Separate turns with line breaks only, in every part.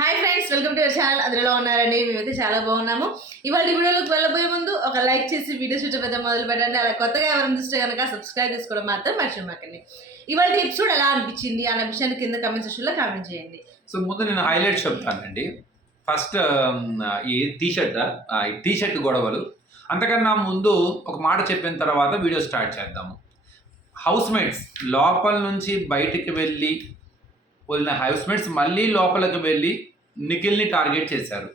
Hi friends welcome to channel అందులో ఉన్నారండి మేమైతే చాలా బాగున్నాము ఇవాళ వీడియోలోకి వెళ్ళబోయే ముందు ఒక లైక్ చేసి వీడియో చూడడం పెద్ద మొదలు పెట్టండి అలా కొత్తగా ఎవరు చూస్తే కనుక సబ్స్క్రైబ్ చేసుకోవడం మాత్రం మర్చిపోకండి ఇవాళ ఎపిసోడ్ ఎలా అనిపించింది అనే విషయాన్ని కింద కమెంట్ సెక్షన్లో కామెంట్ చేయండి
సో ముందు నేను హైలైట్ చెప్తానండి ఫస్ట్ um, ఈ టీషర్ట్ ఈ టీషర్ట్ గొడవలు అంతకన్నా ముందు ఒక మాట చెప్పిన తర్వాత వీడియో స్టార్ట్ చేద్దాము హౌస్ మేట్స్ లోపల నుంచి బయటికి వెళ్ళి వదిలిన మేట్స్ మళ్ళీ లోపలికి వెళ్ళి నిఖిల్ని టార్గెట్ చేశారు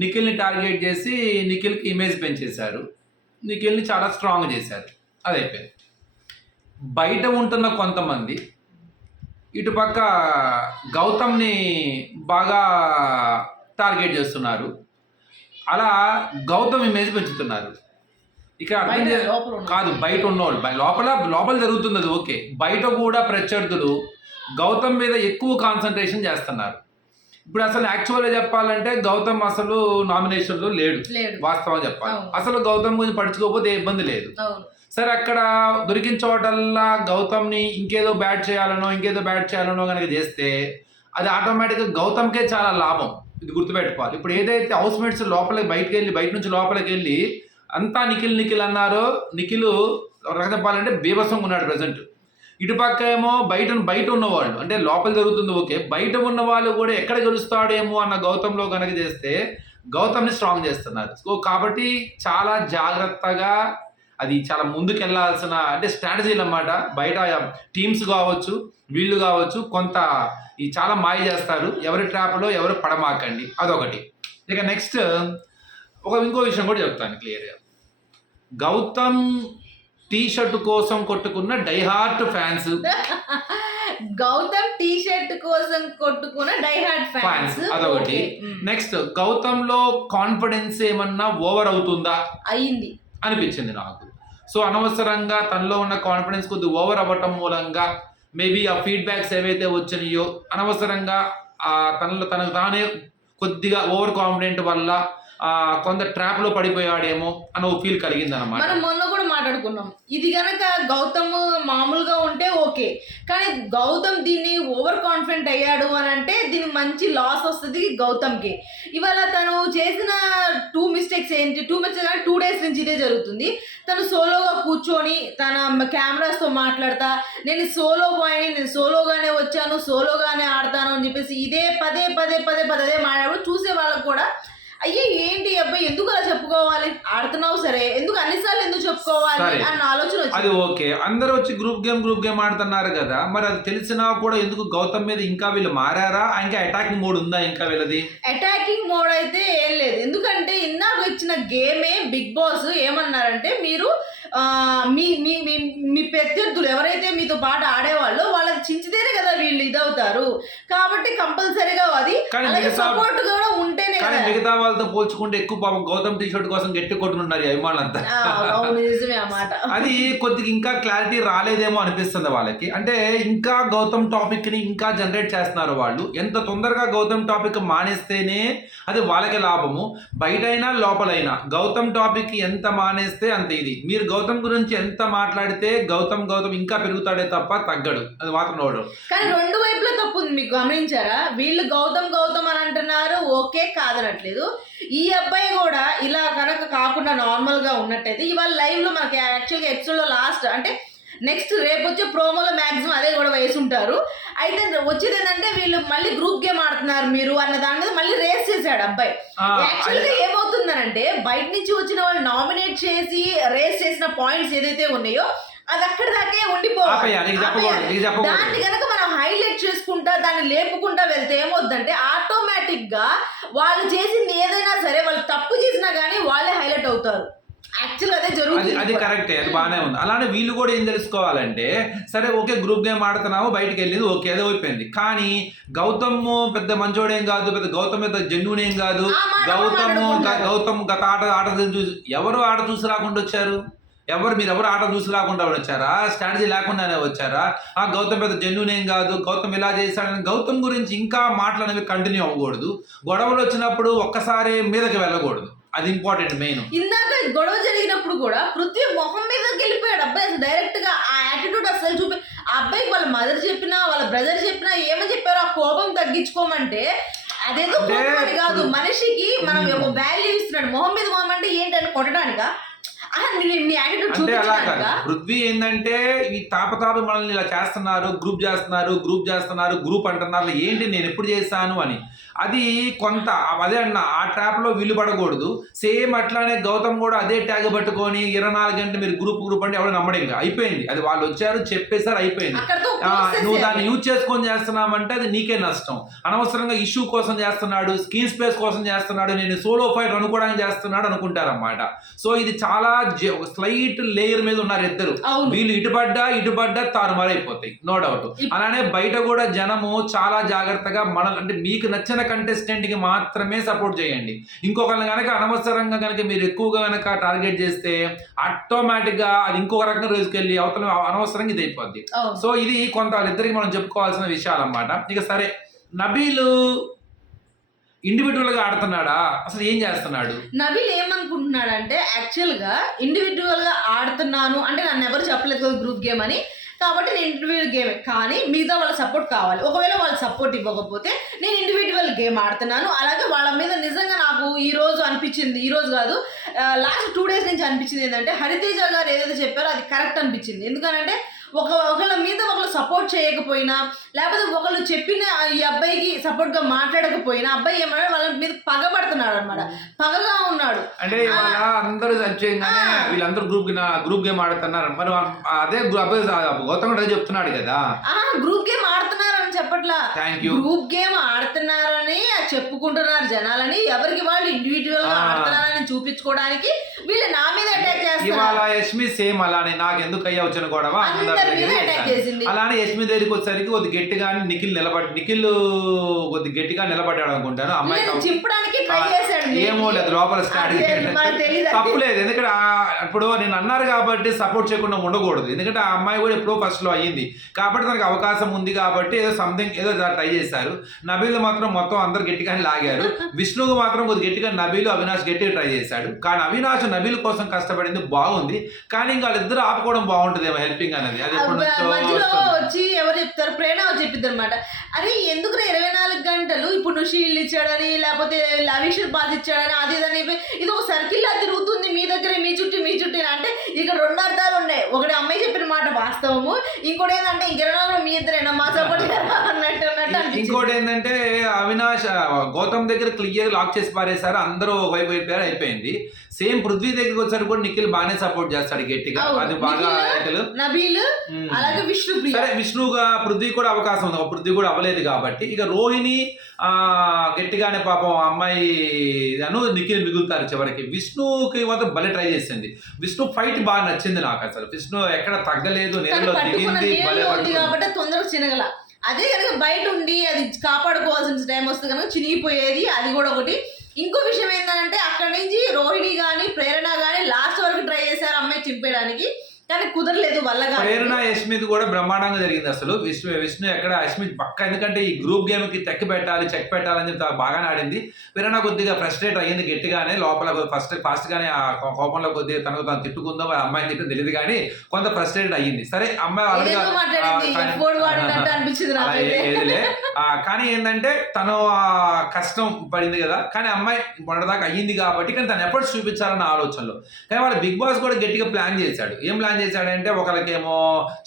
నిఖిల్ని టార్గెట్ చేసి నిఖిల్కి ఇమేజ్ పెంచేశారు నిఖిల్ని చాలా స్ట్రాంగ్ చేశారు అది అయిపోయింది బయట ఉంటున్న కొంతమంది ఇటుపక్క గౌతమ్ని బాగా టార్గెట్ చేస్తున్నారు అలా గౌతమ్ ఇమేజ్ పెంచుతున్నారు ఇక్కడ అర్థం కాదు బయట ఉన్నవాళ్ళు లోపల లోపల జరుగుతుంది అది ఓకే బయట కూడా ప్రత్యర్థులు గౌతమ్ మీద ఎక్కువ కాన్సన్ట్రేషన్ చేస్తున్నారు ఇప్పుడు అసలు యాక్చువల్గా చెప్పాలంటే గౌతమ్ అసలు నామినేషన్లో లేడు వాస్తవం చెప్పాలి అసలు గౌతమ్ గురించి పడుచుకోకపోతే ఇబ్బంది లేదు సరే అక్కడ దొరికిన చోటల్లా గౌతమ్ని ఇంకేదో బ్యాట్ చేయాలనో ఇంకేదో బ్యాట్ చేయాలనో కనుక చేస్తే అది ఆటోమేటిక్గా గౌతమ్కే చాలా లాభం ఇది గుర్తుపెట్టుకోవాలి ఇప్పుడు ఏదైతే హౌస్ మేట్స్ లోపలికి బయటకు వెళ్ళి బయట నుంచి లోపలికి వెళ్ళి అంతా నిఖిల్ నిఖిల్ అన్నారు నిఖిల్ రకంగా చెప్పాలంటే బీభత్సంగా ఉన్నాడు ప్రజెంట్ ఇటుపక్క ఏమో బయట బయట ఉన్నవాళ్ళు అంటే లోపల జరుగుతుంది ఓకే బయట ఉన్న వాళ్ళు కూడా ఎక్కడ గెలుస్తాడేమో అన్న గౌతంలో కనుక చేస్తే గౌతమ్ని స్ట్రాంగ్ చేస్తున్నారు సో కాబట్టి చాలా జాగ్రత్తగా అది చాలా ముందుకు వెళ్ళాల్సిన అంటే స్ట్రాటజీలు అన్నమాట బయట టీమ్స్ కావచ్చు వీళ్ళు కావచ్చు కొంత ఈ చాలా మాయ చేస్తారు ఎవరి ట్రాప్లో ఎవరు పడమాకండి అదొకటి ఇక నెక్స్ట్ ఒక ఇంకో విషయం కూడా చెప్తాను క్లియర్గా గౌతమ్ టీ షర్ట్ కోసం కొట్టుకున్న diehard fans
Gautham t-shirt కోసం కొట్టుకున్న డైహార్ట్ ఫ్యాన్స్
అదొకటి నెక్స్ట్ గౌతమ్ లో కాన్ఫిడెన్స్ ఏమన్నా ఓవర్ అవుతుందా అయింది అనిపించింది నాకు సో అనవసరంగా తనలో ఉన్న కాన్ఫిడెన్స్ కొద్ది ఓవర్ అవ్వటం మూలంగా మేబీ ఆ ఫీడ్బ్యాక్స్ ఏవైతే వచ్చినాయో అనవసరంగా తనలో తనకు తానే కొద్దిగా ఓవర్ కాన్ఫిడెంట్ వల్ల కొంత ట్రాప్ లో పడిపోయాడేమో అని ఓ ఫీల్ కలిగింది అనమాట
మనం మొన్న కూడా మాట్లాడుకున్నాం ఇది గనక గౌతమ్ మామూలుగా ఉంటే ఓకే కానీ గౌతమ్ దీన్ని ఓవర్ కాన్ఫిడెంట్ అయ్యాడు అని అంటే దీనికి మంచి లాస్ వస్తుంది గౌతమ్కి ఇవాళ తను చేసిన టూ మిస్టేక్స్ ఏంటి టూ మిస్టేక్స్ టూ డేస్ నుంచి ఇదే జరుగుతుంది తను సోలోగా కూర్చొని తన కెమెరాస్తో మాట్లాడతా నేను సోలో పోయి నేను సోలోగానే వచ్చాను సోలోగానే ఆడతాను అని చెప్పేసి ఇదే పదే పదే పదే పదే మాట్లాడు చూసే వాళ్ళకు కూడా అయ్యే నువ్వు ఎందుకు అలా చెప్పుకోవాలి ఆడుతున్నావు సరే ఎందుకు అన్నిసార్లు ఎందుకు చెప్పుకోవాలి
అన్న ఆలోచన అది ఓకే అందరూ వచ్చి గ్రూప్ గేమ్ గ్రూప్ గేమ్ ఆడుతున్నారు కదా మరి అది తెలిసినా కూడా ఎందుకు గౌతమ్ మీద ఇంకా వీళ్ళు మారారా ఇంకా అటాకింగ్ మోడ్ ఉందా ఇంకా వీళ్ళది
అటాకింగ్ మోడ్ అయితే ఏం లేదు ఎందుకంటే ఇందాక ఇచ్చిన గేమే బిగ్ బాస్ ఏమన్నారంటే మీరు మీ మీ మీ ప్రత్యర్థులు ఎవరైతే మీతో పాట ఆడేవాళ్ళో వాళ్ళకి చించితేనే కదా వీళ్ళు ఇదవుతారు కాబట్టి కంపల్సరీగా అది సపోర్ట్ కూడా ఉంటేనే
కదా మిగతా వాళ్ళతో పోల్చుకుంటే ఎక్కువ పాపం గౌతమ్ టీ షర్ట్ కోసం గట్టి కొట్టుకుంటున్నారు అభిమానులంతా అది కొద్దిగా ఇంకా క్లారిటీ రాలేదేమో అనిపిస్తుంది వాళ్ళకి అంటే ఇంకా గౌతమ్ టాపిక్ ని ఇంకా జనరేట్ చేస్తున్నారు వాళ్ళు ఎంత తొందరగా గౌతమ్ టాపిక్ మానేస్తేనే అది వాళ్ళకి లాభము బయటైనా లోపలైనా గౌతమ్ టాపిక్ ఎంత మానేస్తే అంత ఇది మీరు గౌతమ్ గురించి ఎంత మాట్లాడితే గౌతమ్ గౌతమ్ ఇంకా పెరుగుతాడే తప్ప తగ్గడు అది మాత్రం నోడు
కానీ రెండు వైపులా తప్పు ఉంది మీకు గమనించారా వీళ్ళు గౌతమ్ గౌతమ్ అని అంటున్నారు ఓకే కాదనట్లేదు ఈ అబ్బాయి కూడా ఇలా కనుక కాకుండా నార్మల్గా ఉన్నట్టయితే ఇవాళ లైవ్లో మనకి యాక్చువల్గా ఎపిసోడ్లో లాస్ట్ అంటే నెక్స్ట్ రేపు వచ్చే ప్రోమోలో మ్యాక్సిమం అదే కూడా వయసు ఉంటారు అయితే వచ్చేది ఏంటంటే వీళ్ళు మళ్ళీ గ్రూప్ గేమ్ ఆడుతున్నారు మీరు అన్న దాని మీద మళ్ళీ రేస్ చేశాడు అబ్బాయి యాక్చువల్గా ఏమవుతుందనంటే బయట నుంచి వచ్చిన వాళ్ళు నామినేట్ చేసి రేస్ చేసిన పాయింట్స్ ఏదైతే ఉన్నాయో అది అక్కడ దాకే ఉండిపోవాలి దాన్ని కనుక మనం హైలైట్ చేసుకుంటా దాన్ని లేపుకుంటా వెళ్తే ఏమవుద్దంటే ఆటోమేటిక్ గా వాళ్ళు చేసింది ఏదైనా సరే వాళ్ళు తప్పు చేసినా కానీ వాళ్ళే హైలైట్ అవుతారు
అది కరెక్టే అది బాగానే ఉంది అలానే వీళ్ళు కూడా ఏం తెలుసుకోవాలంటే సరే ఓకే గ్రూప్ గేమ్ ఆడుతున్నాము బయటకు వెళ్ళింది ఓకే అదే అయిపోయింది కానీ గౌతమ్ పెద్ద మంచోడేం కాదు పెద్ద గౌతమ్ పెద్ద జెన్యున్ ఏం కాదు గౌతమ్ గౌతమ్ గత ఆట ఆట చూసి ఎవరు ఆట చూసి రాకుండా వచ్చారు ఎవరు మీరు ఎవరు ఆట చూసి రాకుండా వచ్చారా స్ట్రాటజీ లేకుండానే వచ్చారా ఆ గౌతమ్ పెద్ద జెన్యున్ ఏం కాదు గౌతమ్ ఇలా చేశాడని గౌతమ్ గురించి ఇంకా మాటలు అనేవి కంటిన్యూ అవ్వకూడదు గొడవలు వచ్చినప్పుడు ఒక్కసారి మీదకి వెళ్ళకూడదు అది ఇంపార్టెంట్ మెయిన్
ఇందాక గొడవ జరిగినప్పుడు కూడా పృథ్వీ మొహం మీదకి వెళ్ళిపోయాడు అబ్బాయి డైరెక్ట్ గా ఆ యాటిట్యూడ్ అసలు చూపి ఆ అబ్బాయికి వాళ్ళ మదర్ చెప్పినా వాళ్ళ బ్రదర్ చెప్పినా ఏమని చెప్పారో ఆ కోపం తగ్గించుకోమంటే అదేదో కోపం కాదు మనిషికి మనం ఒక వాల్యూ ఇస్తున్నాడు మొహం మీద మొహం అంటే ఏంటంటే కొట్టడానిక అలా
పృథ్వీ ఏంటంటే ఈ తాపతాపి మనల్ని ఇలా చేస్తున్నారు గ్రూప్ చేస్తున్నారు గ్రూప్ చేస్తున్నారు గ్రూప్ అంటున్నారు ఏంటి నేను ఎప్పుడు చేస్తాను అని అది కొంత అదే అన్న ఆ ట్యాప్లో లో పడకూడదు సేమ్ అట్లానే గౌతమ్ కూడా అదే ట్యాగ్ పట్టుకొని ఇరవై నాలుగు గంటలు మీరు గ్రూప్ గ్రూప్ అంటే ఎవరు నమ్మడం ఇంకా అయిపోయింది అది వాళ్ళు వచ్చారు చెప్పేసారు అయిపోయింది నువ్వు దాన్ని యూజ్ చేసుకొని చేస్తున్నామంటే అది నీకే నష్టం అనవసరంగా ఇష్యూ కోసం చేస్తున్నాడు స్క్రీన్ స్పేస్ కోసం చేస్తున్నాడు నేను సోలో ఫైట్ అనుకోవడానికి చేస్తున్నాడు అనుకుంటారన్నమాట సో ఇది చాలా స్లైట్ లేయర్ మీద ఉన్నారు ఇద్దరు వీళ్ళు ఇటుపడ్డా ఇటుపడ్డా తారుమారైపోతాయి నో డౌట్ అలానే బయట కూడా జనము చాలా జాగ్రత్తగా మన అంటే మీకు నచ్చిన కంటెస్టెంట్కి మాత్రమే సపోర్ట్ చేయండి ఇంకొకరిని కనుక అనవసరంగా కనుక మీరు ఎక్కువగా కనుక టార్గెట్ చేస్తే ఆటోమేటిక్గా అది ఇంకొక రకంగా రోజుకెళ్ళి అవతల అనవసరంగా ఇది అయిపోద్ది సో ఇది కొంత వాళ్ళిద్దరికి మనం చెప్పుకోవాల్సిన విషయాలు అన్నమాట ఇక సరే నబీలు ఇండివిజువల్ గా ఆడుతున్నాడా అసలు ఏం చేస్తున్నాడు
నవీల్ ఏమనుకుంటున్నాడు అంటే యాక్చువల్ గా ఇండివిజువల్ గా ఆడుతున్నాను అంటే నన్ను ఎవరు చెప్పలేదు గ్రూప్ గేమ్ అని కాబట్టి నేను ఇండివిజువల్ గేమ్ కానీ మిగతా వాళ్ళ సపోర్ట్ కావాలి ఒకవేళ వాళ్ళు సపోర్ట్ ఇవ్వకపోతే నేను ఇండివిజువల్ గేమ్ ఆడుతున్నాను అలాగే వాళ్ళ మీద నిజంగా నాకు ఈ రోజు అనిపించింది ఈ రోజు కాదు లాస్ట్ టూ డేస్ నుంచి అనిపించింది ఏంటంటే హరితేజ గారు ఏదైతే చెప్పారో అది కరెక్ట్ అనిపించింది ఎందుకనంటే ఒక ఒకళ్ళ మీద ఒకళ్ళు సపోర్ట్ చేయకపోయినా లేకపోతే ఒకళ్ళు చెప్పిన ఈ అబ్బాయికి సపోర్ట్ గా మాట్లాడకపోయినా అబ్బాయి ఏమన్నా వాళ్ళ మీద పగబడుతున్నాడు అనమాట పగగా ఉన్నాడు
అంటే అందరూ చచ్చేయంగానే వీళ్ళందరూ గ్రూప్ గ్రూప్ గేమ్ ఆడుతున్నారు మరి అదే అబ్బాయి గౌతమ్ అదే చెప్తున్నాడు కదా
గ్రూప్ గేమ్ ఆడుతున్నారని చెప్పట్లా గ్రూప్ గేమ్ ఆడుతున్నారని చెప్పుకుంటున్నారు జనాలని ఎవరికి వాళ్ళు ఇండివిజువల్ గా ఆడుతున్నారని చూపించుకోవడానికి వీళ్ళు నా మీద అటాక్ చేస్తారు
ఇవాళ యష్మి సేమ్ అలానే నాకు ఎందుకు అయ్యా వచ్చిన గొడవ
అందరి మీద అటాక్ చేసి
అలానే యశ్మీదేవికి వచ్చేసరికి కొద్ది గట్టిగా నిఖిల్ నిలబడి నిఖిల్ కొద్ది గట్టిగా నిలబడ్డాడు అనుకుంటాను అమ్మాయి ఏమో లేదు లోపల తప్పులేదు ఎందుకంటే ఇప్పుడు నేను అన్నారు కాబట్టి సపోర్ట్ చేయకుండా ఉండకూడదు ఎందుకంటే ఆ అమ్మాయి కూడా ఎప్పుడో ఫస్ట్లో అయ్యింది కాబట్టి తనకు అవకాశం ఉంది కాబట్టి ఏదో సంథింగ్ ఏదో ట్రై చేశారు నబీలు మాత్రం మొత్తం అందరు గట్టిగానే లాగారు విష్ణువు మాత్రం కొద్ది గట్టిగా నబీలు అవినాష్ గట్టిగా ట్రై చేశాడు కానీ అవినాష్ నబీల్ కోసం కష్టపడింది బాగుంది కానీ ఇంకా వాళ్ళిద్దరు ఆపుకోవడం బాగుంటుంది ఏమో హెల్పింగ్ అనేది
అది ఎప్పుడు వచ్చి ఎవరు చెప్తారు ప్రేరణ చెప్పింది అనమాట అరే ఎందుకు ఇరవై నాలుగు గంటలు ఇప్పుడు నువ్వు షీల్డ్ ఇచ్చాడని లేకపోతే లవీషర్ బాధ ఇచ్చాడని అది అని ఇది ఒక సర్కిల్ లా తిరుగుతుంది మీ దగ్గర మీ చుట్టూ మీ చుట్టూ అంటే ఇక్కడ రెండు అర్థాలు ఉన్నాయి ఒకటి అమ్మాయి చెప్పిన మాట వాస్తవము ఇంకోటి ఏంటంటే ఇంకెవరైనా మీ ఇద్దరు ఏమన్నా సపోర్ట్ అన్నట్టు
ఇంకోటి ఏంటంటే అవినాష్ గౌతమ్ దగ్గర క్లియర్ లాక్ చేసి పారేశారు అందరూ వైపు అయిపోయారు అయిపోయింది సేమ్ పృథ్వీ దగ్గరికి వచ్చారు కూడా నిఖిల్ బాగానే సపోర్ట్ చేస్తాడు గట్టిగా అది బాగా అలాగే విష్ణు సరే విష్ణుగా పృథ్వీ కూడా అవకాశం ఉంది పృథ్వీ కూడా అవ్వలేదు కాబట్టి ఇక రోహిణి గట్టిగానే పాపం అమ్మాయి అను నిఖిల్ మిగులుతారు చివరికి విష్ణుకి మాత్రం భలే ట్రై చేసింది విష్ణు ఫైట్ బాగా నచ్చింది నాకు అసలు విష్ణు ఎక్కడ తగ్గలేదు
నేను దిగింది భలే కాబట్టి తొందరగా అదే కనుక బయట ఉండి అది కాపాడుకోవాల్సిన టైం వస్తే కనుక చినిగిపోయేది అది కూడా ఒకటి ఇంకో విషయం ఏంటంటే అక్కడి నుంచి రోహిణి కానీ ప్రేరణ కానీ లాస్ట్ వరకు ట్రై చేశారు అమ్మాయి చింపేయడానికి కానీ కుదరలేదు వల్లగా
ప్రేరణ యశ్మిత్ కూడా బ్రహ్మాండంగా జరిగింది అసలు విష్ణు విష్ణు ఎక్కడ యశ్మిత్ పక్క ఎందుకంటే ఈ గ్రూప్ గేమ్ కి తెక్కి పెట్టాలి చెక్ పెట్టాలని చెప్పి బాగానే ఆడింది ప్రేరణ కొద్దిగా ఫ్రస్ట్రేట్ అయ్యింది గట్టిగానే లోపల ఫస్ట్ ఫాస్ట్ గానే ఆ కోపంలో కొద్దిగా తనకు తను తిట్టుకుందో అమ్మాయి తిట్టు తెలియదు కానీ కొంత ఫ్రస్ట్రేట్ అయ్యింది సరే అమ్మాయి కానీ ఏంటంటే తను కష్టం పడింది కదా కానీ అమ్మాయి మొన్నటిదాకా అయ్యింది కాబట్టి కానీ తను ఎప్పుడు చూపించాలన్న ఆలోచనలో కానీ వాళ్ళ బిగ్ బాస్ కూడా గట్టిగా ప్లాన్ చేశాడు ఏం ప్లాన్ చేశాడంటే ఒకరికేమో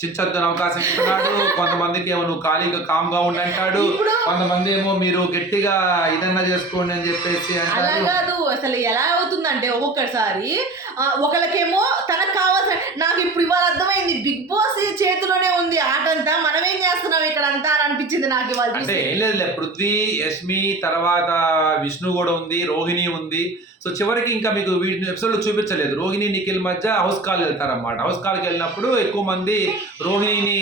చిచ్చొద్దని అవకాశం ఇస్తున్నాడు కొంతమందికి ఏమో నువ్వు ఖాళీగా గా ఉండి అంటాడు కొంతమంది ఏమో మీరు గట్టిగా ఇదన్నా చేసుకోండి అని చెప్పేసి
అలా కాదు అసలు ఎలా అవుతుందంటే ఒక్కొక్కసారి ఒకరికేమో తనకు కావాల్సిన నాకు ఇప్పుడు ఇవాళ అర్థమైంది బిగ్ బాస్ చేతిలోనే ఉంది ఆటంతా మనం ఏం చేస్తున్నాం ఇక్కడ అంతా అని అనిపించింది నాకు ఇవాళ
అంటే ఏం లేదు పృథ్వీ యష్మి తర్వాత విష్ణు కూడా ఉంది రోహిణి ఉంది సో చివరికి ఇంకా మీకు వీటిని ఎపిసోడ్ చూపించలేదు రోహిణి నిఖిల్ మధ్య హౌస్ కాల్ వెళ్తారన్నమాట హౌస్ చొక్కాలకు వెళ్ళినప్పుడు ఎక్కువ మంది రోహిణిని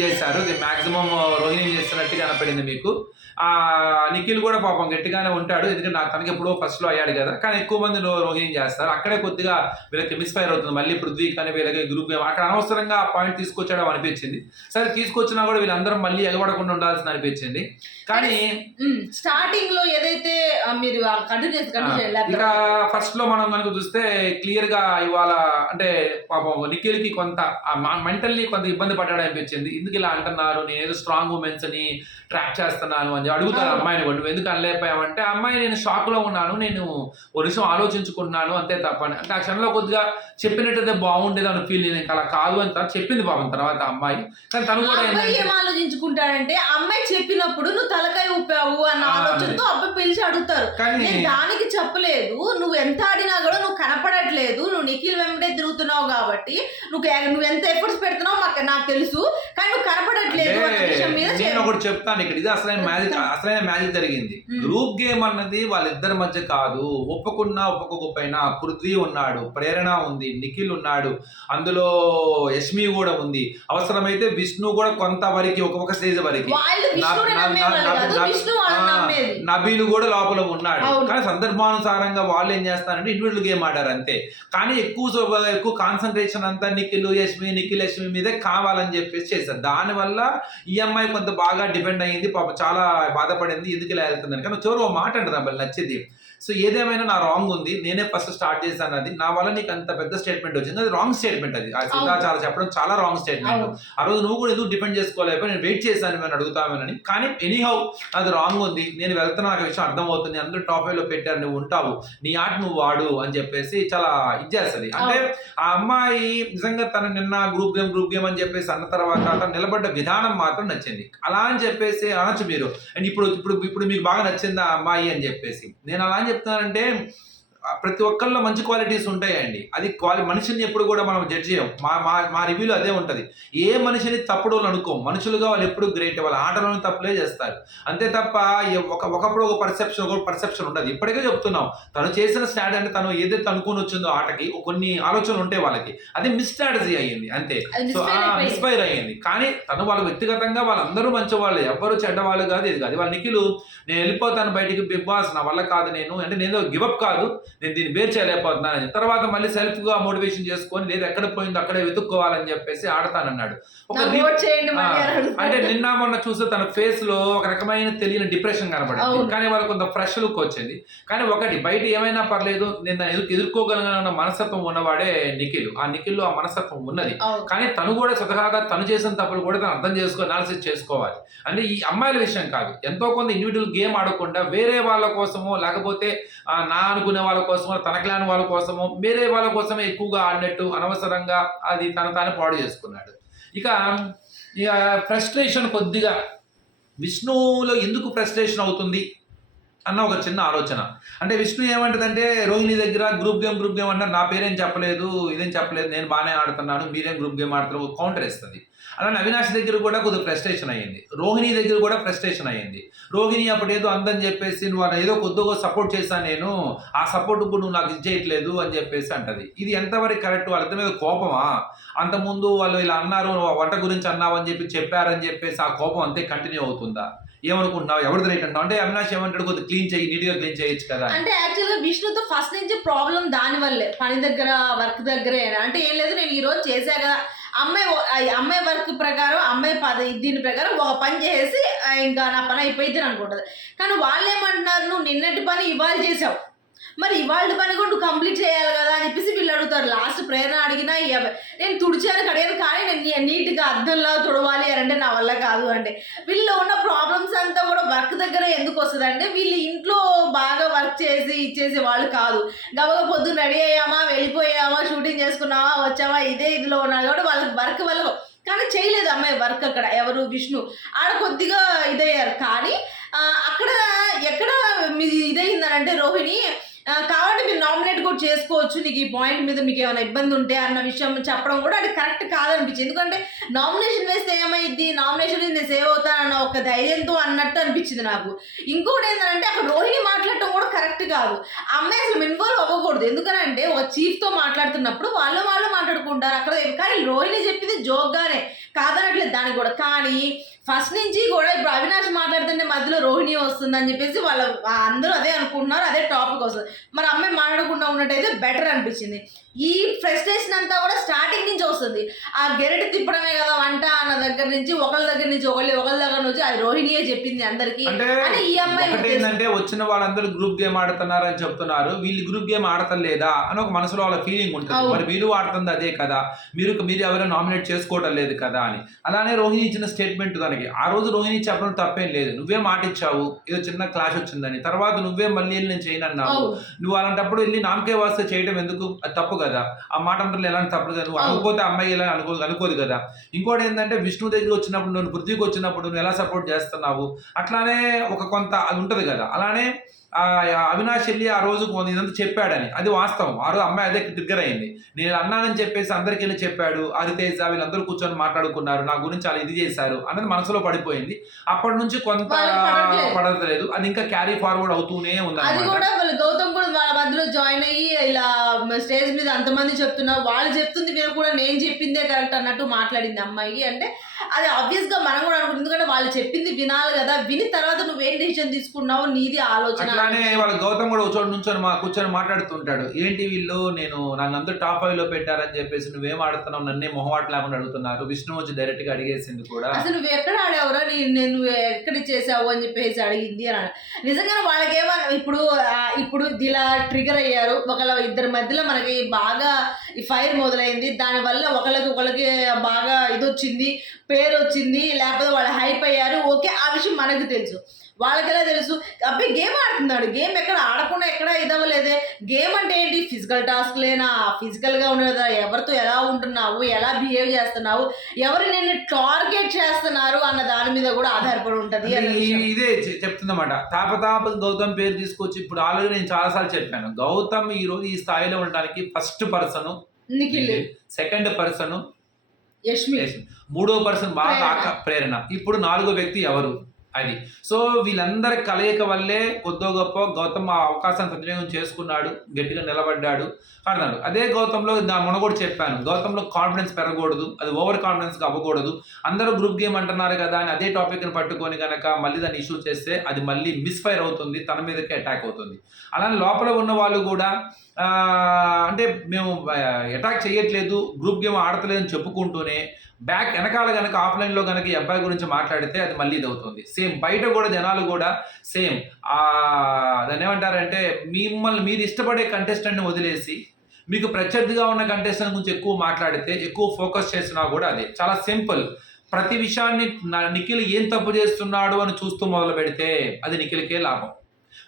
చేశారు మ్యాక్సిమం రోహిణిని చేస్తున్నట్టు కనపడింది మీకు నిఖిల్ కూడా పాపం గట్టిగానే ఉంటాడు ఎందుకంటే తనకి ఎప్పుడో ఫస్ట్లో అయ్యాడు కదా కానీ ఎక్కువ మంది రోహిణి చేస్తారు అక్కడే కొద్దిగా వీళ్ళకి మిస్ఫైర్ అవుతుంది మళ్ళీ పృథ్వీ కానీ వీళ్ళకి గ్రూప్ అక్కడ అనవసరంగా పాయింట్ తీసుకొచ్చాడు అనిపించింది సరే తీసుకొచ్చినా కూడా వీళ్ళందరం మళ్ళీ ఎగబడకుండా ఉండాల్సింది అనిపించింది
కానీ స్టార్టింగ్ లో ఏదైతే మీరు
ఇక ఫస్ట్ లో మనం కనుక చూస్తే క్లియర్ గా ఇవాళ అంటే పాపం నిఖిల్ కి కొంత మెంటల్లీ కొంత ఇబ్బంది పడ్డాడు అనిపించింది ఎందుకు ఇలా అంటున్నారు నేను ఏదో స్ట్రాంగ్ ఉమెన్స్ ని ట్రాక్ చేస్తున్నాను అని మంది అడుగుతారు అమ్మాయిని కొట్టు ఎందుకు అనలేకపోయావంటే అమ్మాయి నేను షాక్ లో ఉన్నాను నేను ఓ నిమిషం ఆలోచించుకుంటున్నాను అంతే తప్పని అంటే ఆ క్షణంలో కొద్దిగా చెప్పినట్టయితే బాగుండేది అని ఫీల్ నేను అలా కాదు అని చెప్పింది పాపం తర్వాత అమ్మాయి
కానీ తను కూడా ఏం ఆలోచించుకుంటాడంటే అమ్మాయి చెప్పినప్పుడు నువ్వు తలకాయ ఊపావు అన్న ఆలోచనతో అబ్బాయి పిలిచి అడుగుతారు కానీ దానికి చెప్పలేదు నువ్వు ఎంత ఆడినా కూడా నువ్వు కనపడట్లేదు నువ్వు నిఖిల్ వెంబడే తిరుగుతున్నావు కాబట్టి నువ్వు నువ్వు ఎంత ఎఫర్ట్స్ పెడుతున్నావు మాకు నాకు తెలుసు కానీ నువ్వు కనపడట్లేదు మీద
నేను ఒకటి చెప్తాను ఇక్కడ ఇది అసలు మ్యాజిక్ అసలైన hmm. మ్యాచ్ జరిగింది hmm. గ్రూప్ గేమ్ అన్నది వాళ్ళిద్దరి మధ్య కాదు ఒప్పుకున్నా ఒప్పుకోకపోయినా పృథ్వీ ఉన్నాడు ప్రేరణ ఉంది నిఖిల్ ఉన్నాడు అందులో యశ్మి కూడా ఉంది అవసరమైతే విష్ణు కూడా కొంత వరకు ఒక స్టేజ్ వరకు నబీలు కూడా లోపల ఉన్నాడు కానీ సందర్భానుసారంగా వాళ్ళు ఏం చేస్తారంటే ఇండివిజువల్ గేమ్ ఆడారు అంతే కానీ ఎక్కువ ఎక్కువ కాన్సన్ట్రేషన్ అంతా నిఖిల్ యష్మి నిఖిల్ యష్మి మీదే కావాలని చెప్పేసి చేశారు దానివల్ల ఈఎంఐ కొంత బాగా డిపెండ్ అయ్యింది పాప చాలా బాధపడింది ఎందుకు ఇలా వెళ్తుందని కానీ చివరి మాట అంటుంది నచ్చింది సో ఏదేమైనా నా రాంగ్ ఉంది నేనే ఫస్ట్ స్టార్ట్ చేశాను అది నా వల్ల నీకు అంత పెద్ద స్టేట్మెంట్ వచ్చింది అది రాంగ్ స్టేట్మెంట్ అది ఆ చాలా చెప్పడం చాలా రాంగ్ స్టేట్మెంట్ ఆ రోజు నువ్వు కూడా ఎందుకు డిపెండ్ చేసుకోలేకపోయి నేను వెయిట్ చేశాను మేము అడుగుతామని కానీ ఎనీహౌ అది రాంగ్ ఉంది నేను వెళ్తున్నా నాకు విషయం అర్థమవుతుంది అందరూ టాప్ లో పెట్టారు నువ్వు ఉంటావు నీ ఆట నువ్వు వాడు అని చెప్పేసి చాలా ఇది చేస్తుంది అంటే ఆ అమ్మాయి నిజంగా తన నిన్న గ్రూప్ గేమ్ గ్రూప్ గేమ్ అని చెప్పేసి అన్న తర్వాత తను నిలబడ్డ విధానం మాత్రం నచ్చింది అలా అని చెప్పేసి అనొచ్చు మీరు అండ్ ఇప్పుడు ఇప్పుడు ఇప్పుడు మీకు బాగా నచ్చిందా అమ్మాయి అని చెప్పేసి నేను అలా చెప్తున్నారంటే ప్రతి ఒక్కళ్ళు మంచి క్వాలిటీస్ ఉంటాయండి అది క్వాలి మనిషిని ఎప్పుడు కూడా మనం జడ్జ్ చేయం మా మా మా రివ్యూలో అదే ఉంటుంది ఏ మనిషిని తప్పుడు అనుకోం మనుషులుగా వాళ్ళు ఎప్పుడు గ్రేట్ వాళ్ళు ఆటలను తప్పులే చేస్తారు అంతే తప్ప ఒక ఒకప్పుడు ఒక పర్సెప్షన్ ఒక పర్సెప్షన్ ఉండదు ఇప్పటికే చెప్తున్నాం తను చేసిన స్టాడ్ అంటే తను ఏదైతే అనుకుని వచ్చిందో ఆటకి కొన్ని ఆలోచనలు ఉంటాయి వాళ్ళకి అది మిస్ స్ట్రాటజీ అయ్యింది అంతే
సో ఇన్స్పైర్ అయ్యింది
కానీ తను వాళ్ళు వ్యక్తిగతంగా వాళ్ళందరూ మంచి వాళ్ళు ఎవ్వరు చెడ్డవాళ్ళు కాదు ఇది కాదు వాళ్ళ నిఖిలు నేను వెళ్ళిపోతాను బయటికి బిగ్ బాస్ నా వల్ల కాదు నేను అంటే నేను గివప్ కాదు నేను దీన్ని వేరు అని తర్వాత మళ్ళీ సెల్ఫ్ గా మోటివేషన్ చేసుకొని లేదు ఎక్కడ పోయిందో అక్కడే వెతుక్కోవాలని చెప్పేసి ఆడతానన్నాడు ఒక అంటే నిన్న మొన్న చూస్తే తన ఫేస్ లో ఒక రకమైన తెలియని డిప్రెషన్ కనబడింది కానీ వాళ్ళకి కొంత ఫ్రెష్ లుక్ వచ్చింది కానీ ఒకటి బయట ఏమైనా పర్లేదు నేను దాన్ని ఎదుర్కోగలిగిన మనస్తత్వం ఉన్నవాడే నిఖిల్ ఆ నిఖిల్ లో ఆ మనస్తత్వం ఉన్నది కానీ తను కూడా స్వతహాగా తను చేసిన తప్పులు కూడా తను అర్థం చేసుకో అనాలిసిస్ చేసుకోవాలి అంటే ఈ అమ్మాయిల విషయం కాదు ఎంతో కొంత ఇండివిజువల్ గేమ్ ఆడకుండా వేరే వాళ్ళ కోసమో లేకపోతే నా అనుకునే వాళ్ళ వాళ్ళ కోసమో తన క్లాన్ వాళ్ళ కోసము వేరే వాళ్ళ కోసమే ఎక్కువగా ఆడినట్టు అనవసరంగా అది తన తాను పాడు చేసుకున్నాడు ఇక ఇక ఫ్రస్ట్రేషన్ కొద్దిగా విష్ణువులో ఎందుకు ఫ్రస్ట్రేషన్ అవుతుంది అన్న ఒక చిన్న ఆలోచన అంటే విష్ణు ఏమంటుందంటే రోహిణి దగ్గర గ్రూప్ గేమ్ గ్రూప్ గేమ్ అంటారు నా పేరేం చెప్పలేదు ఇదేం చెప్పలేదు నేను బాగానే ఆడుతున్నాను మీరేం గ్రూప్ గేమ్ ఆడుతున్నారు కౌంటర్ వేస్తుంది అలానే అవినాష్ దగ్గర కూడా కొద్దిగా ఫ్రస్ట్రేషన్ అయ్యింది రోహిణి దగ్గర కూడా ఫ్రస్ట్రేషన్ అయ్యింది రోహిణి అప్పుడు ఏదో అందని చెప్పేసి నువ్వు ఏదో కొద్దిగా సపోర్ట్ చేశాను నేను ఆ సపోర్ట్ కూడా నువ్వు నాకు ఇచ్చేయట్లేదు అని చెప్పేసి అంటది ఇది ఎంతవరకు కరెక్ట్ వాళ్ళ మీద కోపమా అంతకుముందు వాళ్ళు ఇలా అన్నారు వంట గురించి అన్నావని చెప్పి చెప్పారని చెప్పేసి ఆ కోపం అంతే కంటిన్యూ అవుతుందా ఏమనుకుంటున్నావు ఎవరు రైట్ అంటావు అంటే అవినాష్ ఏమంటాడు కొద్దిగా క్లీన్ చేయి నీట్ గా క్లీన్ చేయొచ్చు కదా
అంటే యాక్చువల్ గా విష్ణుతో ఫస్ట్ నుంచి ప్రాబ్లం దాని వల్లే పని దగ్గర వర్క్ దగ్గరే అంటే ఏం లేదు నేను ఈ రోజు చేశా కదా అమ్మాయి అమ్మాయి వర్క్ ప్రకారం అమ్మాయి పద దీని ప్రకారం ఒక పని చేసి ఇంకా నా పని అయిపోయింది అనుకుంటుంది కానీ వాళ్ళు ఏమంటున్నారు నువ్వు నిన్నటి పని ఇవాళ చేసావు మరి ఇవాళ పని కూడా కంప్లీట్ చేయాలి కదా అని చెప్పేసి వీళ్ళు అడుగుతారు లాస్ట్ ప్రేరణ అడిగినా నేను తుడిచాను కడిగాను కానీ నేను నీట్గా అద్దంలా తుడవాలి అంటే నా వల్ల కాదు అంటే వీళ్ళు ఉన్న ప్రాబ్లమ్స్ అంతా కూడా వర్క్ దగ్గర ఎందుకు వస్తుంది అంటే వీళ్ళు ఇంట్లో బాగా వర్క్ చేసి ఇచ్చేసి వాళ్ళు కాదు గబగ పొద్దున్న రెడీ అయ్యామా వెళ్ళిపోయామా చేస్తున్నావా వచ్చావా ఇదే ఇదిలో ఉన్నా కాబట్టి వాళ్ళకి వర్క్ వల్ల కానీ చేయలేదు అమ్మాయి వర్క్ అక్కడ ఎవరు విష్ణు ఆడ కొద్దిగా ఇదయ్యారు కానీ అక్కడ ఎక్కడ అంటే రోహిణి కావాలంటే మీరు నామినేట్ కూడా చేసుకోవచ్చు నీకు ఈ పాయింట్ మీద మీకు ఏమైనా ఇబ్బంది ఉంటే అన్న విషయం చెప్పడం కూడా అది కరెక్ట్ కాదనిపించింది ఎందుకంటే నామినేషన్ వేస్తే ఏమైంది నామినేషన్ నేను సేవ్ అవుతానన్న ఒక ధైర్యంతో అన్నట్టు అనిపించింది నాకు ఇంకోటి ఏంటంటే అక్కడ రోహిణి మాట్లాడటం కూడా కరెక్ట్ కాదు అమ్మాయి అసలు ఇన్వాల్వ్ అవ్వకూడదు ఎందుకనంటే ఒక చీఫ్తో మాట్లాడుతున్నప్పుడు వాళ్ళు వాళ్ళు మాట్లాడుకుంటారు అక్కడ కానీ రోహిణి చెప్పింది జోక్గానే కాదనట్లేదు దానికి కూడా కానీ ఫస్ట్ నుంచి కూడా ఇప్పుడు అవినాష్ మాట్లాడుతుంటే మధ్యలో రోహిణి వస్తుందని చెప్పేసి వాళ్ళు అందరూ అదే అనుకుంటున్నారు అదే టాపిక్ వస్తుంది మరి అమ్మాయి మాట్లాడకుండా ఉన్నట్టయితే బెటర్ అనిపించింది ఈ ఫ్రస్ట్రేషన్ అంతా కూడా స్టార్టింగ్ నుంచి వస్తుంది ఆ గెరటి తిప్పడమే కదా వంట అన్న దగ్గర నుంచి ఒకళ్ళ దగ్గర నుంచి ఒకళ్ళు ఒకళ్ళ దగ్గర నుంచి అది రోహిణియే చెప్పింది అందరికి
అంటే ఈ అమ్మాయి ఏంటంటే వచ్చిన వాళ్ళందరూ గ్రూప్ గేమ్ ఆడుతున్నారు అని చెప్తున్నారు వీళ్ళు గ్రూప్ గేమ్ ఆడతలేదా అని ఒక మనసులో వాళ్ళ ఫీలింగ్ ఉంటుంది మరి మీరు ఆడుతుంది అదే కదా మీరు మీరు ఎవరైనా నామినేట్ చేసుకోవటం లేదు కదా అని అలానే రోహిణి ఇచ్చిన స్టేట్మెంట్ కానీ ఆమెకి ఆ రోజు రోహిణి చెప్పడం తప్పేం లేదు నువ్వే మాటిచ్చావు ఏదో చిన్న క్లాష్ వచ్చిందని తర్వాత నువ్వే మళ్ళీ వెళ్ళి నేను చేయను అన్నావు నువ్వు అలాంటప్పుడు వెళ్ళి నామకే వాస్తే చేయడం ఎందుకు అది తప్పు కదా ఆ మాట అంటే ఎలాంటి తప్పు కదా నువ్వు అనుకోతే అమ్మాయి ఎలా అనుకో అనుకోదు కదా ఇంకోటి ఏంటంటే విష్ణు దగ్గర వచ్చినప్పుడు నువ్వు పృథ్వీకి వచ్చినప్పుడు నువ్వు ఎలా సపోర్ట్ చేస్తున్నావు అట్లానే ఒక కొంత అది ఉంటుంది కదా అలానే అవినాష్ వెళ్ళి ఆ రోజు ఇదంతా చెప్పాడని అది వాస్తవం ఆ రోజు అమ్మాయి అదే ట్రిగ్గర్ అయింది నేను అన్నానని చెప్పేసి అందరికి వెళ్ళి చెప్పాడు అది తేజ వీళ్ళందరూ కూర్చొని మాట్లాడుకున్నారు నా గురించి అలా ఇది చేశారు అన్నది మనసు మనసులో పడిపోయింది అప్పటి నుంచి కొంత పడలేదు అది ఇంకా క్యారీ ఫార్వర్డ్ అవుతూనే
ఉంది అది కూడా గౌతమ్ కూడా వాళ్ళ మధ్యలో జాయిన్ అయ్యి ఇలా స్టేజ్ మీద అంతమంది చెప్తున్నారు వాళ్ళు చెప్తుంది మీరు కూడా నేను చెప్పిందే కరెక్ట్ అన్నట్టు మాట్లాడింది అమ్మాయి అంటే అది ఆబ్వియస్ గా మనం కూడా అనుకుంటుంది ఎందుకంటే వాళ్ళు చెప్పింది వినాలి కదా విని తర్వాత నువ్వేం డిసిషన్ తీసుకున్నావు నీది ఆలోచన
అట్లానే వాళ్ళ గౌతమ్ కూడా చోటు నుంచి మా కూర్చొని మాట్లాడుతుంటాడు ఏంటి వీళ్ళు నేను నన్ను అందరూ టాప్ ఫైవ్ లో పెట్టారని చెప్పేసి నువ్వేం ఆడుతున్నావు నన్నే మొహమాట లేకుండా అడుగుతున్నారు విష్ణు వచ్చి డైరెక్ట్ గా అడిగేసింది కూడా
అసలు నువ్వు ఎక్కడ ఎవరో నేను ఎక్కడ చేసావు అని చెప్పేసి అడిగింది అని నిజంగా వాళ్ళకేమో ఇప్పుడు ఇప్పుడు ఇలా ట్రిగర్ అయ్యారు ఒకళ్ళ ఇద్దరి మధ్యలో మనకి బాగా ఈ ఫైర్ మొదలైంది దానివల్ల ఒకళ్ళకి ఒకళ్ళకి బాగా ఇది వచ్చింది పేరు వచ్చింది లేకపోతే వాళ్ళు హైప్ అయ్యారు ఓకే ఆ విషయం మనకు తెలుసు వాళ్ళకెలా తెలుసు అబ్బాయి గేమ్ ఆడుతున్నాడు గేమ్ ఎక్కడ ఆడకుండా ఎక్కడ ఇదవ్వలేదే గేమ్ అంటే ఏంటి ఫిజికల్ టాస్క్ లేనా ఫిజికల్గా ఉండదా ఎవరితో ఎలా ఉంటున్నావు ఎలా బిహేవ్ చేస్తున్నావు ఎవరు నిన్ను టార్గెట్ చేస్తున్నారు అన్న దాని మీద కూడా ఆధారపడి ఉంటుంది
ఇదే చెప్తుందన్నమాట తాపతాప గౌతమ్ పేరు తీసుకొచ్చి ఇప్పుడు ఆల్రెడీ నేను చాలాసార్లు చెప్పాను గౌతమ్ ఈ రోజు ఈ స్థాయిలో ఉండడానికి first person Nikhil second person Yashmi మూడో పర్సన్ బాగా ప్రేరణ ఇప్పుడు నాలుగో వ్యక్తి ఎవరు అది సో వీళ్ళందరి కలయిక వల్లే కొద్దో గొప్ప గౌతమ్ ఆ అవకాశాన్ని సద్వినియోగం చేసుకున్నాడు గట్టిగా నిలబడ్డాడు అన్నాడు అదే గౌతంలో దాని మొన్న కూడా చెప్పాను గౌతంలో కాన్ఫిడెన్స్ పెరగకూడదు అది ఓవర్ కాన్ఫిడెన్స్గా అవ్వకూడదు అందరూ గ్రూప్ గేమ్ అంటున్నారు కదా అని అదే టాపిక్ని పట్టుకొని కనుక మళ్ళీ దాన్ని ఇష్యూ చేస్తే అది మళ్ళీ మిస్ఫైర్ అవుతుంది తన మీదకి అటాక్ అవుతుంది అలానే లోపల ఉన్న వాళ్ళు కూడా అంటే మేము అటాక్ చేయట్లేదు గ్రూప్ గేమ్ ఆడతలేదని చెప్పుకుంటూనే బ్యాక్ వెనకాల కనుక ఆఫ్లైన్లో కనుక ఈ అబ్బాయి గురించి మాట్లాడితే అది మళ్ళీ ఇది అవుతుంది సేమ్ బయట కూడా జనాలు కూడా సేమ్ దాన్ని ఏమంటారంటే మిమ్మల్ని మీరు ఇష్టపడే కంటెస్టెంట్ని వదిలేసి మీకు ప్రత్యర్థిగా ఉన్న కంటెస్టెంట్ గురించి ఎక్కువ మాట్లాడితే ఎక్కువ ఫోకస్ చేసినా కూడా అదే చాలా సింపుల్ ప్రతి విషయాన్ని నిఖిల్ ఏం తప్పు చేస్తున్నాడు అని చూస్తూ మొదలు పెడితే అది నిఖిల్కే లాభం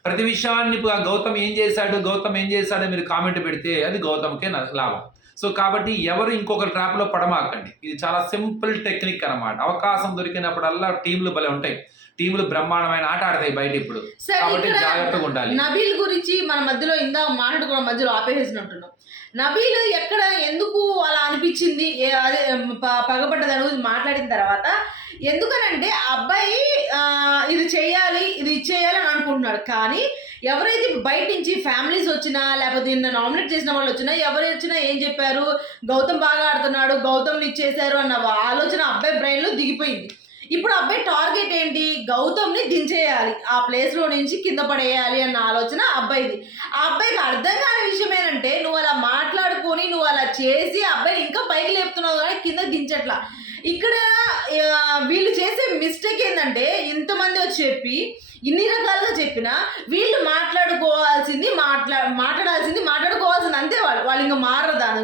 ప్రతి విషయాన్ని గౌతమ్ ఏం చేశాడు గౌతమ్ ఏం చేశాడో మీరు కామెంట్ పెడితే అది గౌతమ్కే లాభం సో కాబట్టి ఎవరు ఇంకొకరి ట్రాప్లో పడమాకండి ఇది చాలా సింపుల్ టెక్నిక్ అనమాట అవకాశం దొరికినప్పుడల్లా టీంలు భలే ఉంటాయి టీములు బ్రహ్మాండమైన ఆట ఆడతాయి బయట ఇప్పుడు
జాగ్రత్తగా ఉండాలి నబీల్ గురించి మన మధ్యలో ఇందా మాట్లాడుకోవడం మధ్యలో ఆపేసినట్టున్నాం నబీల్ ఎక్కడ ఎందుకు అలా అనిపించింది అదే పగబడ్డదని మాట్లాడిన తర్వాత ఎందుకనంటే అబ్బాయి ఇది చేయాలి ఇది ఇచ్చేయాలి అని అనుకుంటున్నాడు కానీ ఎవరైతే బయట నుంచి ఫ్యామిలీస్ వచ్చినా లేకపోతే నిన్న నామినేట్ చేసిన వాళ్ళు వచ్చినా ఎవరు వచ్చినా ఏం చెప్పారు గౌతమ్ బాగా ఆడుతున్నాడు గౌతమ్ని ఇచ్చేశారు అన్న ఆలోచన అబ్బాయి బ్రెయిన్లో దిగిపోయింది ఇప్పుడు అబ్బాయి టార్గెట్ ఏంటి గౌతమ్ని దించేయాలి ఆ ప్లేస్లో నుంచి కింద పడేయాలి అన్న ఆలోచన అబ్బాయిది ఆ అబ్బాయికి అర్థం కాని విషయం ఏంటంటే నువ్వు అలా మాట్లాడుకొని నువ్వు అలా చేసి అబ్బాయిని ఇంకా పైకి లేపుతున్నావు కానీ కింద దించట్లా ఇక్కడ వీళ్ళు చేసే మిస్టేక్ ఏంటంటే ఇంతమంది వచ్చి చెప్పి ఇన్ని రకాలుగా చెప్పినా వీళ్ళు మాట్లాడుకోవాల్సింది మాట్లా మాట్లాడాల్సింది మాట్లాడుకోవాల్సింది అంతే వాళ్ళు వాళ్ళు ఇంకా మారరు దాని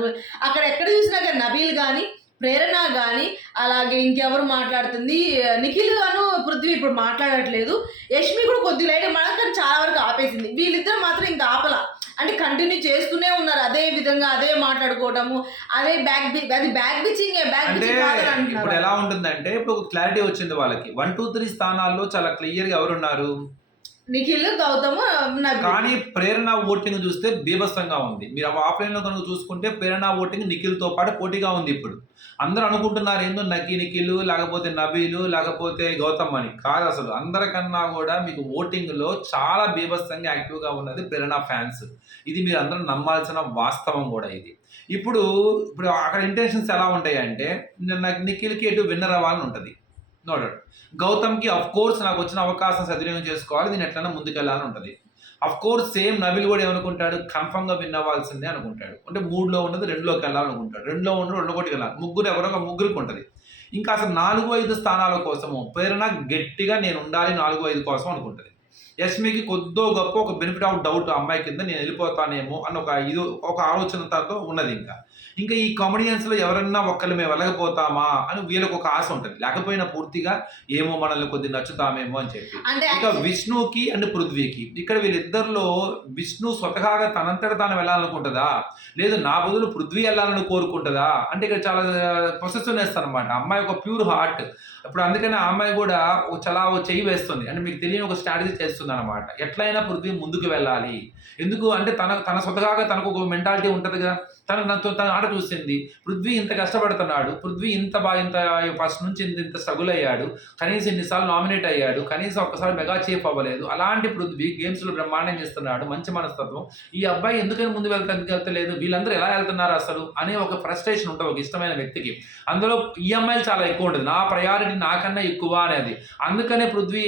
అక్కడ ఎక్కడ చూసినా కానీ నబీల్ కానీ ప్రేరణ కానీ అలాగే ఇంకెవరు మాట్లాడుతుంది నిఖిల్ గాను పృథ్వీ ఇప్పుడు మాట్లాడట్లేదు యష్మి కూడా కొద్దిగా లైట్ మనకు చాలా వరకు ఆపేసింది వీళ్ళిద్దరు మాత్రం ఇంకా ఆపలా అంటే కంటిన్యూ చేస్తూనే ఉన్నారు అదే విధంగా అదే మాట్లాడుకోవడము అదే బ్యాక్ అది బ్యాక్ బిచింగ్ బ్యాక్
ఇప్పుడు ఎలా ఉంటుందంటే ఇప్పుడు క్లారిటీ వచ్చింది వాళ్ళకి వన్ టూ త్రీ స్థానాల్లో చాలా క్లియర్గా ఎవరున్నారు
నిఖిల్ గౌతమ్
కానీ ప్రేరణ ఓటింగ్ చూస్తే బీభత్సంగా ఉంది మీరు ఆఫ్లైన్ లో కనుక చూసుకుంటే ప్రేరణ ఓటింగ్ నిఖిల్ తో పాటు పోటీగా ఉంది ఇప్పుడు అందరూ అనుకుంటున్నారు ఏందో నకి నిఖిల్ లేకపోతే నబీలు లేకపోతే గౌతమ్ అని కాదు అసలు అందరికన్నా కూడా మీకు ఓటింగ్ లో చాలా బీభత్సంగా యాక్టివ్ గా ఉన్నది ప్రేరణ ఫ్యాన్స్ ఇది మీరు అందరూ నమ్మాల్సిన వాస్తవం కూడా ఇది ఇప్పుడు ఇప్పుడు అక్కడ ఇంటెన్షన్స్ ఎలా ఉంటాయి అంటే నిఖిల్కి ఎటు విన్నర్ అవ్వాలని ఉంటుంది నో డౌట్ గౌతమ్కి అఫ్ కోర్స్ నాకు వచ్చిన అవకాశం సద్వినియోగం చేసుకోవాలి నేను ఎట్లన్నా ముందుకెళ్ళాలని ఉంటుంది అఫ్ కోర్స్ సేమ్ నవిల్ కూడా ఏమనుకుంటాడు కన్ఫర్మ్గా విన్ అవ్వాల్సిందే అనుకుంటాడు అంటే మూడులో ఉన్నది రెండులోకి వెళ్ళాలనుకుంటాడు రెండులో ఉండదు రెండో కోటికి వెళ్ళాలి ముగ్గురు ఎవరో ఒక ముగ్గురికి ఉంటుంది ఇంకా అసలు నాలుగు ఐదు స్థానాల కోసము ప్రేరణ గట్టిగా నేను ఉండాలి నాలుగు ఐదు కోసం అనుకుంటుంది యశ్మికి కొద్దో గొప్ప ఒక బెనిఫిట్ ఆఫ్ డౌట్ అమ్మాయి కింద నేను వెళ్ళిపోతానేమో అని ఒక ఇది ఒక ఆలోచనతో ఉన్నది ఇంకా ఇంకా ఈ కామెడియన్స్లో ఎవరన్నా ఒక్కళ్ళు మేము వెళ్ళకపోతామా అని వీళ్ళకి ఒక ఆశ ఉంటుంది లేకపోయినా పూర్తిగా ఏమో మనల్ని కొద్ది నచ్చుతామేమో అని చెప్పి ఇంకా విష్ణుకి అండ్ పృథ్వీకి ఇక్కడ వీళ్ళిద్దరిలో విష్ణు స్వతహాగా తనంతట తాను వెళ్ళాలనుకుంటుందా లేదు నా బదులు పృథ్వీ వెళ్ళాలని కోరుకుంటుందా అంటే ఇక్కడ చాలా వేస్తాను అనమాట అమ్మాయి ఒక ప్యూర్ హార్ట్ ఇప్పుడు అందుకని ఆ అమ్మాయి కూడా ఒక చాలా చెయ్యి వేస్తుంది అంటే మీకు తెలియని ఒక స్ట్రాటజీ చేస్తుంది అనమాట ఎట్లయినా పృథ్వీ ముందుకు వెళ్ళాలి ఎందుకు అంటే తన తన స్వతహాగా తనకు ఒక మెంటాలిటీ ఉంటుంది కదా తన నాతో తన ఆట చూసింది పృథ్వీ ఇంత కష్టపడుతున్నాడు పృథ్వీ ఇంత బాగా ఇంత ఫస్ట్ నుంచి ఇంత ఇంత సగులయ్యాడు కనీసం ఇన్నిసార్లు నామినేట్ అయ్యాడు కనీసం ఒక్కసారి మెగా చీఫ్ అవ్వలేదు అలాంటి పృథ్వీ గేమ్స్లో బ్రహ్మాండం చేస్తున్నాడు మంచి మనస్తత్వం ఈ అబ్బాయి ఎందుకని ముందు వెళ్తానికి వెళ్తలేదు వీళ్ళందరూ ఎలా వెళ్తున్నారు అసలు అనే ఒక ఫ్రస్ట్రేషన్ ఉంటుంది ఒక ఇష్టమైన వ్యక్తికి అందులో ఈఎంఐలు చాలా ఎక్కువ ఉంటుంది నా ప్రయారిటీ నాకన్నా ఎక్కువ అనేది అందుకనే పృథ్వీ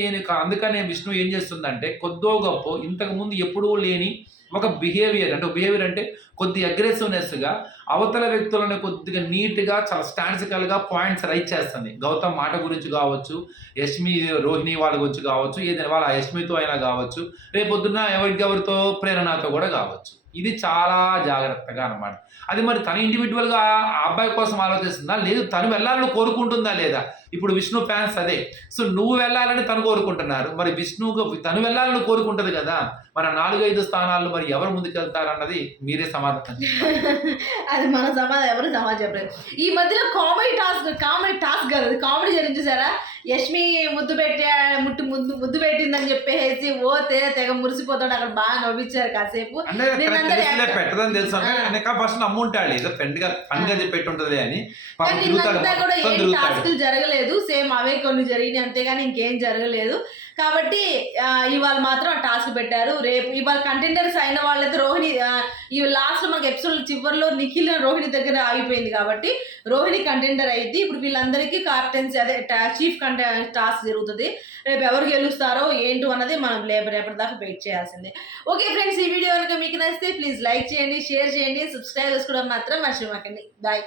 అందుకనే విష్ణు ఏం చేస్తుందంటే కొద్దో గొప్ప ఇంతకుముందు ఎప్పుడూ లేని ఒక బిహేవియర్ అంటే బిహేవియర్ అంటే కొద్ది అగ్రెసివ్నెస్గా అవతల వ్యక్తులను కొద్దిగా నీట్గా చాలా స్టాటిస్టికల్గా పాయింట్స్ రైట్ చేస్తుంది గౌతమ్ మాట గురించి కావచ్చు యష్మి రోహిణి వాళ్ళ గురించి కావచ్చు ఏదైనా వాళ్ళ యష్మితో అయినా కావచ్చు రేపొద్దున ఎవరికెవరితో ప్రేరణతో కూడా కావచ్చు ఇది చాలా జాగ్రత్తగా అనమాట అది మరి తన ఇండివిజువల్గా ఆ అబ్బాయి కోసం ఆలోచిస్తుందా లేదు తను వెళ్ళాలని కోరుకుంటుందా లేదా ఇప్పుడు విష్ణు ఫ్యాన్స్ అదే సో నువ్వు వెళ్ళాలని తను కోరుకుంటున్నారు మరి విష్ణుకు తను వెళ్ళాలని కోరుకుంటుంది కదా మన నాలుగైదు స్థానాల్లో మరి ఎవరు ముందుకెళ్తారు అన్నది మీరే సమాధానం
అది మన సమాధానం ఎవరు సమాధానం చెప్పలేదు ఈ మధ్యలో కామెడీ టాస్క్ కామెడీ టాస్క్ కదా కామెడీ జరిగింది చూసారా యష్మి ముద్దు పెట్టే ముట్టు ముద్దు ముద్దు పెట్టిందని చెప్పేసి ఓతే తెగ మురిసిపోతాడు అక్కడ బాగా నవ్వించారు కాసేపు
తెలుసులే పెట్టదని తెలుసు అనేక ఫస్ట్ నమ్ముంటాడు ఏదో ఫ్రెండ్ గా ఫండ్ గా చెప్పి ఉంటది అని
జరగలేదు సేమ్ అవే కొన్ని జరిగినాయి అంతేగాని ఇంకేం జరగలేదు కాబట్టి ఇవాళ మాత్రం ఆ టాస్క్ పెట్టారు రేపు ఇవాళ కంటెండర్స్ అయిన వాళ్ళైతే రోహిణి ఈ లాస్ట్ మనకి ఎపిసోడ్ చివరిలో నిఖిల్ రోహిణి దగ్గర ఆగిపోయింది కాబట్టి రోహిణి కంటెండర్ అయింది ఇప్పుడు వీళ్ళందరికీ కాప్టెన్సీ అదే చీఫ్ కంటే టాస్క్ జరుగుతుంది రేపు ఎవరు గెలుస్తారో ఏంటో అన్నది మనం రేపు రేపటిదాకా వెయిట్ చేయాల్సిందే ఓకే ఫ్రెండ్స్ ఈ వీడియో కనుక మీకు నచ్చితే ప్లీజ్ లైక్ చేయండి షేర్ చేయండి సబ్స్క్రైబ్ చేసుకోవడం మాత్రం మర్చిపోకండి బాయ్